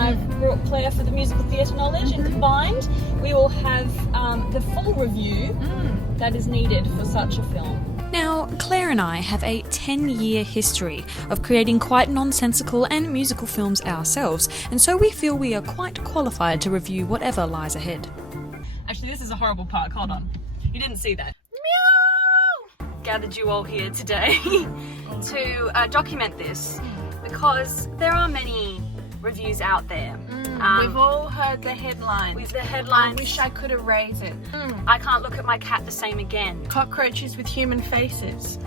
and I've brought Claire for the musical theatre knowledge, and combined we will have the full review that is needed for such a film. Now, Claire and I have a 10-year history of creating quite nonsensical and musical films ourselves, and so we feel we are quite qualified to review whatever lies ahead. Actually, this is a horrible part. Hold on. You didn't see that. Meow! Gathered you all here today to document this because there are many reviews out there. We've all heard the headlines. With the headlines. I wish I could erase it. I can't look at my cat the same again. Cockroaches with human faces.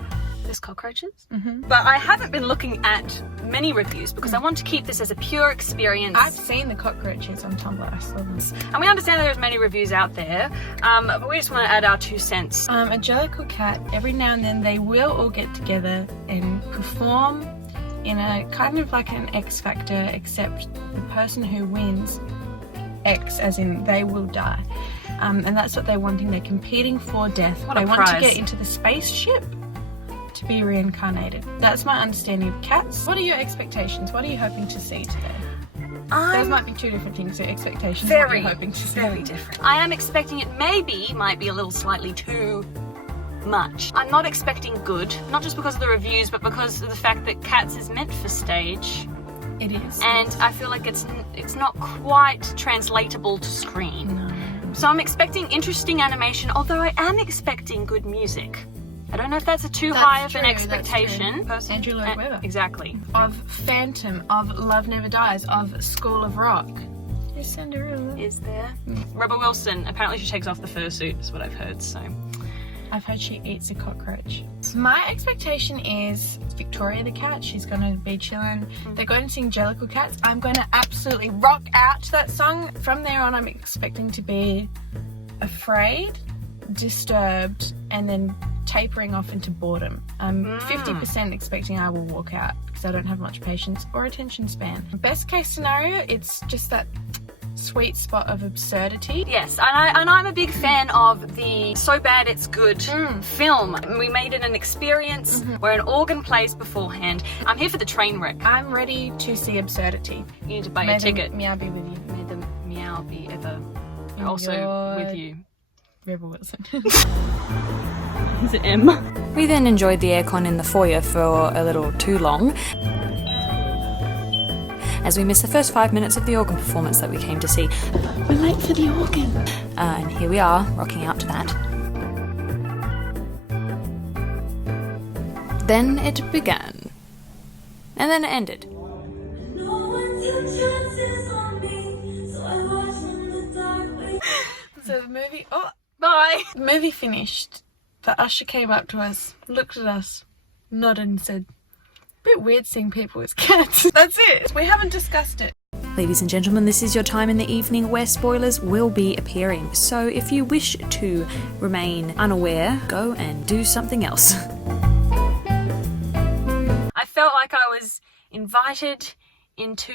There's cockroaches? But I haven't been looking at many reviews because I want to keep this as a pure experience. I've seen the cockroaches on Tumblr. I saw them. And we understand that there's many reviews out there, but we just want to add our 2 cents. A Jellicle Cat, every now and then they will all get together and perform in a kind of like an X Factor, except the person who wins, X as in they will die. And that's what they're wanting. They're competing for death. What a they want prize. to get into the spaceship to be reincarnated. That's my understanding of cats. What are your expectations? What are you hoping to see today? Those might be 2 different things. So expectations, what you're hoping to see. Very different. I am expecting it might be a little slightly too much. I'm not expecting good, not just because of the reviews, but because of the fact that Cats is meant for stage. It is. And I feel like it's not quite translatable to screen. No. So I'm expecting interesting animation, although I am expecting good music. I don't know if that's too high of an expectation. Andrew Lloyd Webber. Exactly. Of Phantom, of Love Never Dies, of School of Rock. Is Cinderella. Is there? Rebel Wilson, apparently she takes off the fursuit, is what I've heard, so. I've heard she eats a cockroach. My expectation is Victoria the cat. She's gonna be chilling. They're going to sing Jellicle Cats. I'm going to absolutely rock out to that song. From there on, I'm expecting to be afraid, disturbed, and then tapering off into boredom. I'm 50% expecting I will walk out because I don't have much patience or attention span. Best case scenario, it's just that sweet spot of absurdity. Yes, and I'm a big fan of the so bad it's good film. We made it an experience where an organ plays beforehand. I'm here for the train wreck. I'm ready to see absurdity. You need to buy May your the ticket. Meow be with you. May the meow be ever In also your- with you. Rebel Wilson. Is it M? We then enjoyed the aircon in the foyer for a little too long, as we missed the first 5 minutes of the organ performance that we came to see. We're late for the organ. And here we are, rocking out to that. Then it began. And then it ended. So the movie, Bye. the movie finished. The usher came up to us, looked at us, nodded and said, "Bit weird seeing people as cats." That's it. We haven't discussed it. Ladies and gentlemen, this is your time in the evening where spoilers will be appearing. So if you wish to remain unaware, go and do something else. I felt like I was invited into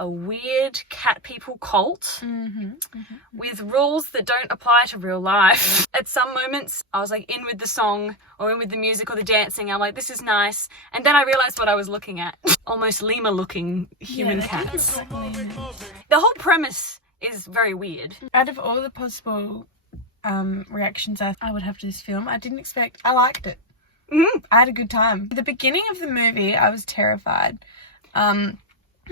a weird cat people cult with rules that don't apply to real life. At some moments, I was like in with the song or in with the music or the dancing. I'm like, this is nice. And then I realized what I was looking at. Almost lemur looking human cats. The whole premise is very weird. Out of all the possible reactions I would have to this film, I didn't expect, I liked it. I had a good time. At the beginning of the movie, I was terrified.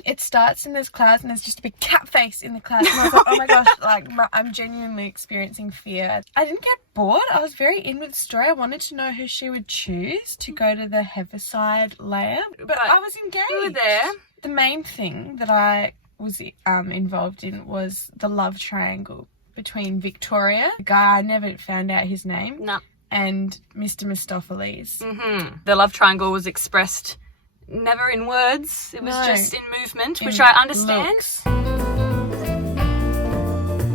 It starts in those clouds and there's just a big cat face in the clouds. And I was like, oh my gosh, like I'm genuinely experiencing fear. I didn't get bored. I was very in with the story. I wanted to know who she would choose to go to the Heaviside lair. But I was engaged. You were there. The main thing that I was involved in was the love triangle between Victoria, the guy I never found out his name, No. and Mr. Mistopheles. The love triangle was expressed never in words. It was No. just in movement, In which I understand. looks.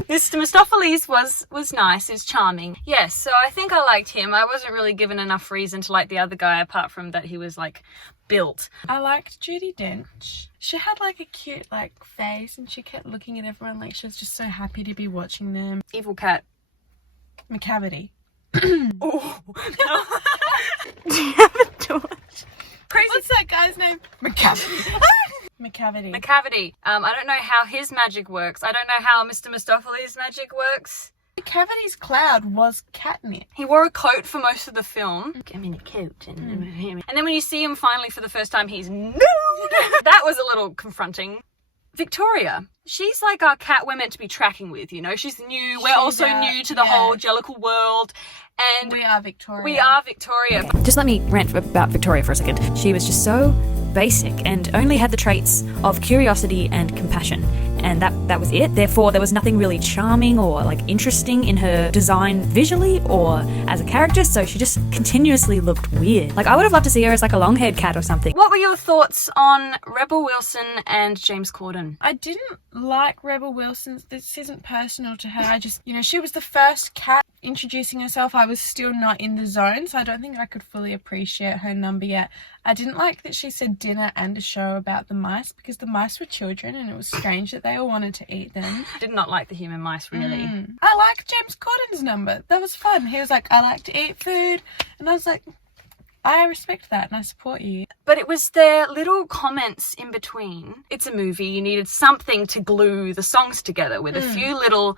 Mr. Mistopheles was nice, is charming. Yes, so I think I liked him. I wasn't really given enough reason to like the other guy apart from that he was like built. I liked Judi Dench. She had like a cute like face and she kept looking at everyone like she was just so happy to be watching them. Evil cat. McCavity. Oh. Do you have a torch? Crazy. What's that guy's name? McCavity. Macavity. Macavity. I don't know how his magic works. I don't know how Mr. Mistopheles' magic works. Macavity's cloud was catnip. He wore a coat for most of the film. I'm in a coat. And then when you see him finally for the first time, he's nude. That was a little confronting. Victoria. She's like our cat we're meant to be tracking with, you know. She's new. We're also new to the whole Jellicle world. And we are Victoria. We are Victoria. Just let me rant about Victoria for a second. She was just so basic and only had the traits of curiosity and compassion, and that was it. Therefore, there was nothing really charming or like interesting in her design visually or as a character, so she just continuously looked weird. Like, I would have loved to see her as like a long-haired cat or something. What were your thoughts on Rebel Wilson and James Corden? I didn't like Rebel Wilson. This isn't personal to her. I just, you know, she was the first cat introducing herself. I was still not in the zone, so I don't think I could fully appreciate her number yet. I didn't like that she said dinner and a show about the mice, because the mice were children and it was strange that they all wanted to eat them. Did not like the human mice, really. I liked James Corden's number. That was fun. He was like, I like to eat food. And I was like, I respect that and I support you. But it was their little comments in between. It's a movie. You needed something to glue the songs together with a few little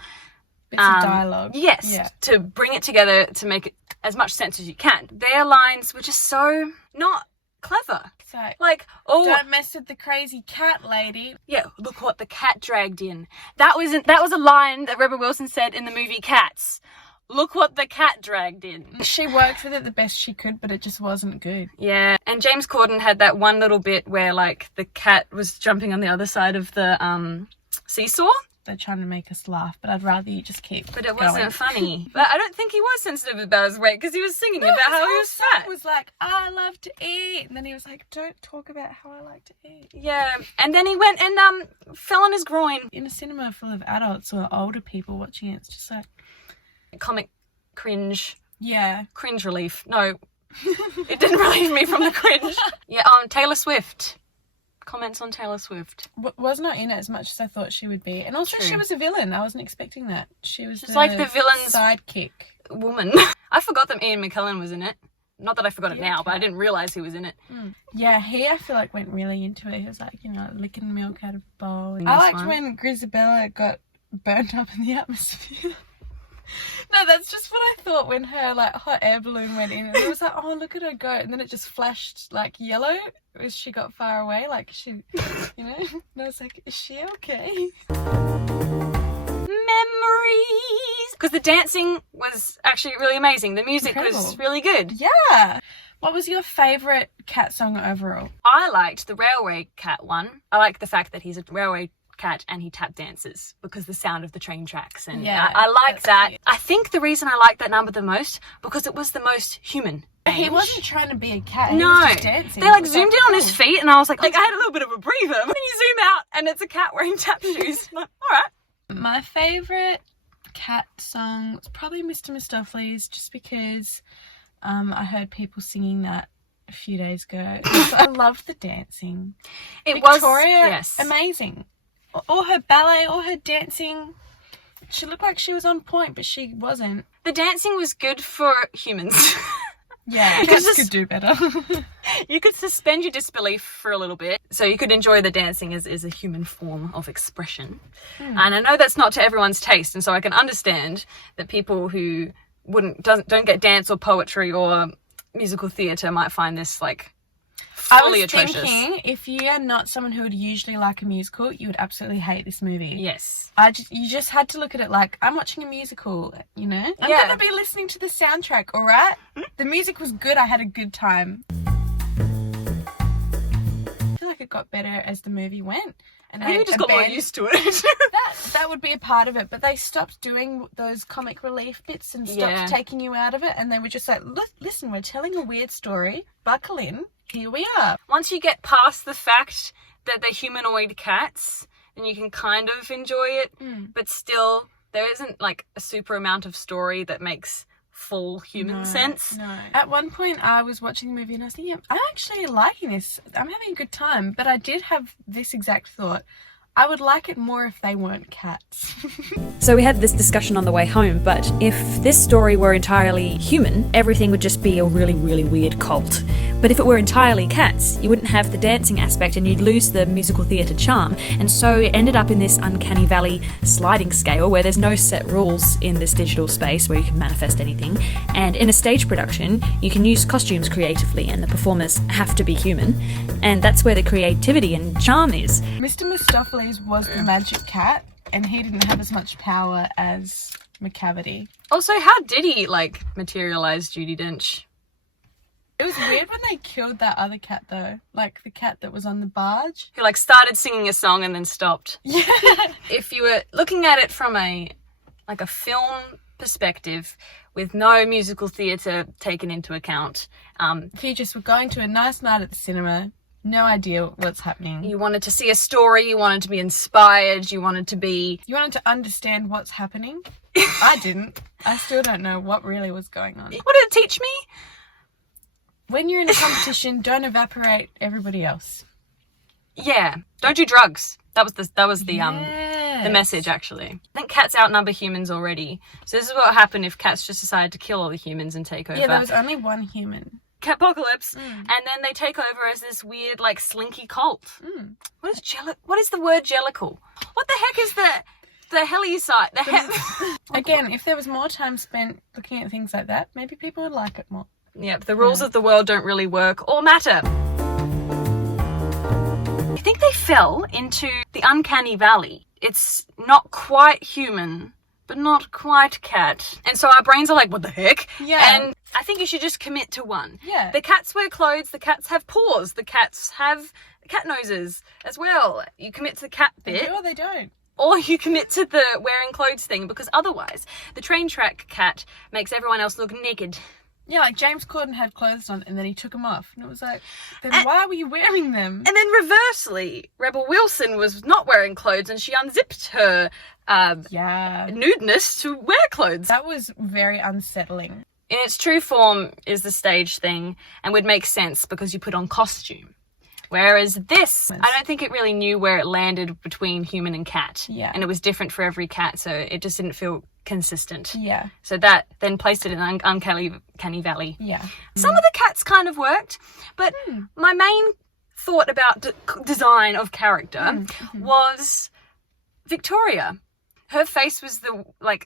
bits of dialogue. Yes, yeah. To bring it together to make it as much sense as you can. Their lines were just so not clever. So, like, oh, don't mess with the crazy cat lady. Yeah, look what the cat dragged in. That was a line that Rebel Wilson said in the movie Cats. Look what the cat dragged in. She worked with it the best she could, but it just wasn't good. Yeah, and James Corden had that one little bit where, like, the cat was jumping on the other side of the seesaw. They're trying to make us laugh, but I'd rather you just keep But it going. wasn't funny. But I don't think he was sensitive about his weight, because he was singing about how he was fat. It was like, I love to eat. And then he was like, don't talk about how I like to eat. Yeah, and then he went and fell on his groin. In a cinema full of adults or older people watching it, it's just like... Comic cringe. Yeah. Cringe relief. No, it didn't relieve me from the cringe. Yeah, Taylor Swift. Comments on Taylor Swift. Was not in it as much as I thought she would be. And also True. She was a villain. I wasn't expecting that. She's like the villain's sidekick. Woman. I forgot that Ian McKellen was in it. Not that I forgot it now, but I didn't realise he was in it. Yeah, I feel like went really into it. He was like, you know, licking milk out of a bowl. This I liked one. when Grisabella got burnt up in the atmosphere. No, that's just what I thought when her like hot air balloon went in, and it was like, oh, look at her go, and then it just flashed like yellow as she got far away, like she, you know. And I was like, is she okay? Memories, because the dancing was actually really amazing. The music was Incredible. really good. Yeah. What was your favourite cat song overall? I liked the Railway Cat one. I like the fact that he's a railway cat and he tap dances because the sound of the train tracks, and Yeah, I like that's that. cute. I think the reason I like that number the most because it was the most human. He wasn't trying to be a cat. No, He was just dancing. they like It was zoomed in on his feet, and I was like I had a little bit of a breather. Then you zoom out, and it's a cat wearing tap shoes. I'm like, all right. My favourite cat song was probably Mr. Mistopheles, just because I heard people singing that a few days ago. I loved the dancing. It Victoria, was yes. amazing. All her ballet, all her dancing. She looked like she was on point, but she wasn't. The dancing was good for humans. Yeah, You cats just- could do better. You could suspend your disbelief for a little bit, so you could enjoy the dancing as a human form of expression. And I know that's not to everyone's taste, and so I can understand that people who don't get dance or poetry or musical theatre might find this like fully I was atrocious. thinking, if you are not someone who would usually like a musical, you would absolutely hate this movie. Yes. You just had to look at it like, I'm watching a musical, you know? I'm Yeah. gonna be listening to the soundtrack, alright? The music was good, I had a good time. I feel like it got better as the movie went. And I think we just got more used to it. that would be a part of it, but they stopped doing those comic relief bits and stopped Yeah. taking you out of it, and they were just like, listen, we're telling a weird story, buckle in, here we are. Once you get past the fact that they're humanoid cats, then you can kind of enjoy it, but still there isn't like a super amount of story that makes full human sense. No. At one point I was watching the movie and I was thinking, I'm actually liking this. I'm having a good time. But I did have this exact thought. I would like it more if they weren't cats. So we had this discussion on the way home, but if this story were entirely human, everything would just be a really, really weird cult. But if it were entirely cats, you wouldn't have the dancing aspect and you'd lose the musical theatre charm. And so it ended up in this uncanny valley sliding scale where there's no set rules in this digital space where you can manifest anything. And in a stage production, you can use costumes creatively and the performers have to be human. And that's where the creativity and charm is. Mr. Mistopheles was the magic cat, and he didn't have as much power as Macavity. Also, how did he, materialise Judi Dench? It was weird when they killed that other cat, though. Like, the cat that was on the barge. Who, started singing a song and then stopped. Yeah. If you were looking at it from a film perspective with no musical theatre taken into account, If you just were going to a nice night at the cinema, no idea what's happening. you wanted to see a story, you wanted to be inspired, you wanted to understand what's happening. I didn't. I still don't know what really was going on. What did it teach me? When you're in a competition, don't evaporate everybody else. Yeah, don't do drugs. That was the Yes. message, actually. I think cats outnumber humans already. So this is what happened if cats just decided to kill all the humans and take over. Yeah, there was only one human. Catpocalypse, and then they take over as this weird, slinky cult. What is the word jellicle? What the heck is the helicite? Again, if there was more time spent looking at things like that, maybe people would like it more. Yep, the rules of the world don't really work or matter. I think they fell into the uncanny valley. It's not quite human, but not quite cat. And so our brains are like, what the heck? Yeah. And I think you should just commit to one. Yeah. The cats wear clothes, the cats have paws, the cats have cat noses as well. You commit to the cat They bit. do or they don't. Or you commit to the wearing clothes thing, because otherwise the train track cat makes everyone else look naked. Yeah, like James Corden had clothes on and then he took them off. And it was like, then why were you wearing them? And then reversely, Rebel Wilson was not wearing clothes and she unzipped her Yeah. nudeness to wear clothes. That was very unsettling. In its true form is the stage thing and would make sense because you put on costume. Whereas this, I don't think it really knew where it landed between human and cat. Yeah. And it was different for every cat, so it just didn't feel consistent. Yeah. So that then placed it in an uncanny valley. Yeah. Some of the cats kind of worked, but my main thought about design of character was Victoria. Her face was the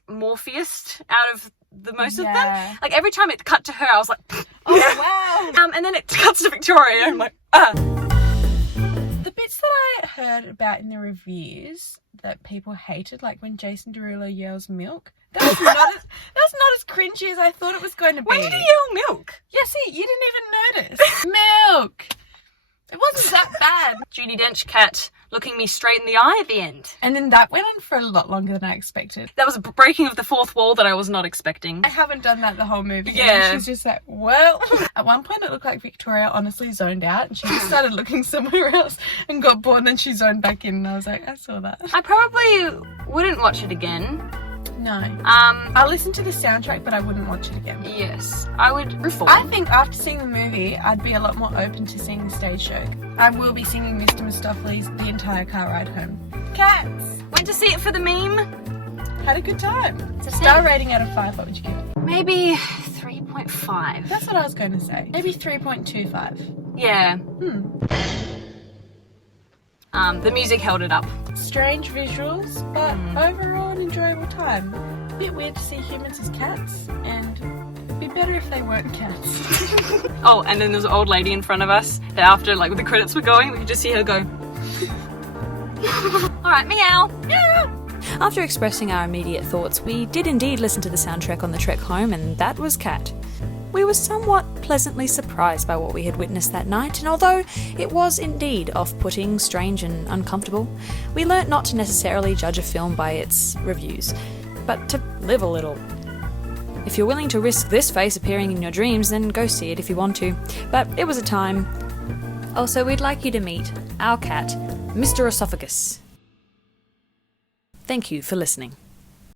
morphiest out of the most of them. Like every time it cut to her, I was like, Oh, wow. and then it cuts to Victoria. I'm like, The bits that I heard about in the reviews that people hated, like when Jason Derulo yells milk, that was not as cringy as I thought it was going to be. When did he yell milk? Yeah, see, you didn't even notice. Milk! It wasn't that bad. Judi Dench cat looking me straight in the eye at the end. And then that went on for a lot longer than I expected. That was a breaking of the fourth wall that I was not expecting. I haven't done that the whole movie. Yeah. And she's just like, well. At one point it looked like Victoria honestly zoned out and she just started looking somewhere else and got bored and then she zoned back in and I was like, I saw that. I probably wouldn't watch it again. No. I'll listen to the soundtrack but I wouldn't watch it again. Yes, I would reform. I think after seeing the movie, I'd be a lot more open to seeing the stage show. I will be singing Mr. Mistopheles the entire car ride home. Cats! Went to see it for the meme. Had a good time. It's a Star rating out of 5, what would you give it? Maybe 3.5. That's what I was going to say. Maybe 3.25. Yeah. The music held it up. Strange visuals, but overall an enjoyable time. A bit weird to see humans as cats, and it'd be better if they weren't cats. Oh, and then there's an old lady in front of us that after the credits were going, we could just see her go. Alright, meow. Yeah. After expressing our immediate thoughts, we did indeed listen to the soundtrack on the trek home, and that was Cat. We were somewhat pleasantly surprised by what we had witnessed that night, and although it was indeed off-putting, strange and uncomfortable, we learnt not to necessarily judge a film by its reviews, but to live a little. If you're willing to risk this face appearing in your dreams, then go see it if you want to, but it was a time. Also, we'd like you to meet our cat, Mr. Esophagus. Thank you for listening.